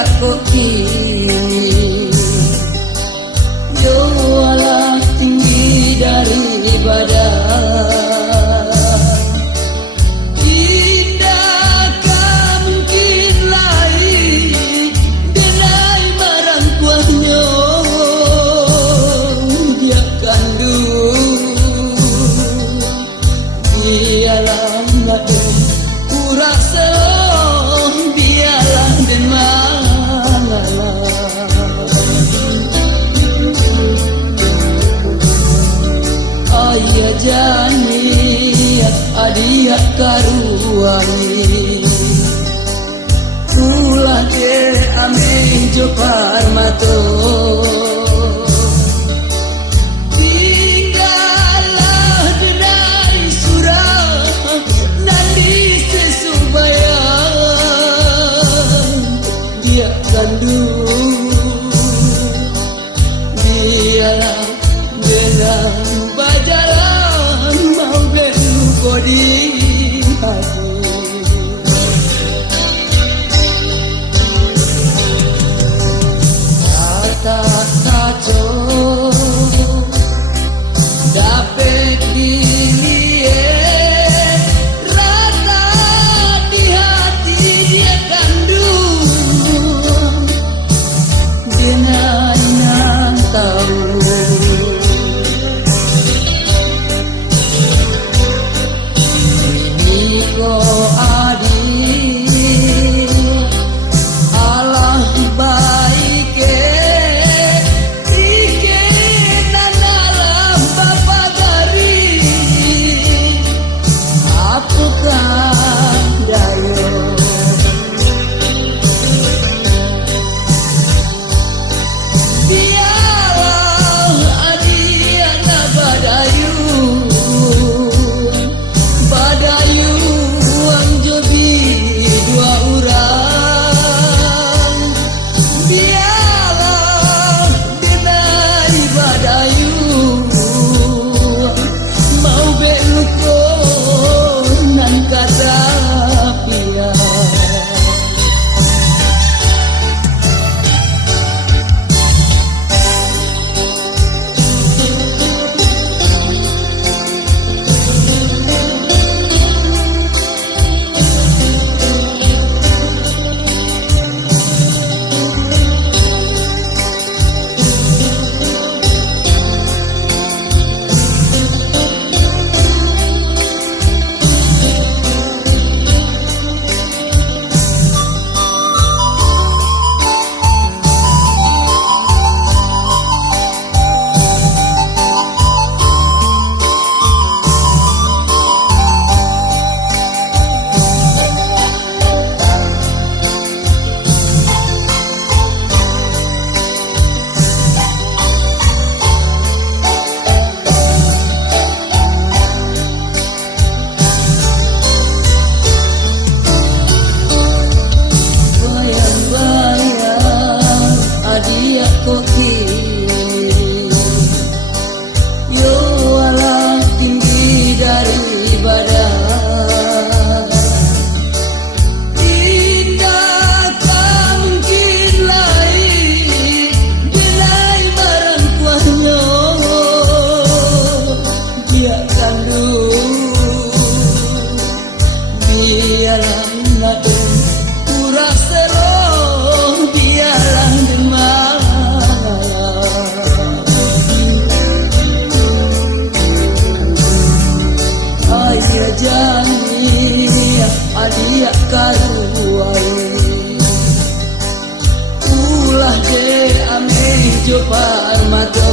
adia kok kini jualah tinggi dari badan. Tidakkah mungkin lain denai marang tuahnya dia kandung. Biarlah ngaden pura selong, biarlah den mangalah. Ayah jani adia karuani ulah de ame jopar mato. Tinggallah denai surah nandi sesubayan dia kandung. Biarlah belang bajalan mau belu kodi hati. Kata kaco dapet dilihat rata di hati dia kandung. Denai nang tahu ko adik Allah baike ike nanalam bapa gari apakah dayo. Biarlah adik na badayu badayu jobi dua orang. Biarlah denai badayu mau beluko nan kata pia. Adia kok kini jualah tinggi dari badan. Tidakkah mungkin lain denai marang tuahnya dia kandung. Biarlah ngaden pura selong, biarlah den mangalah. Ayah jani adia karuai ulah de ame jopar mato.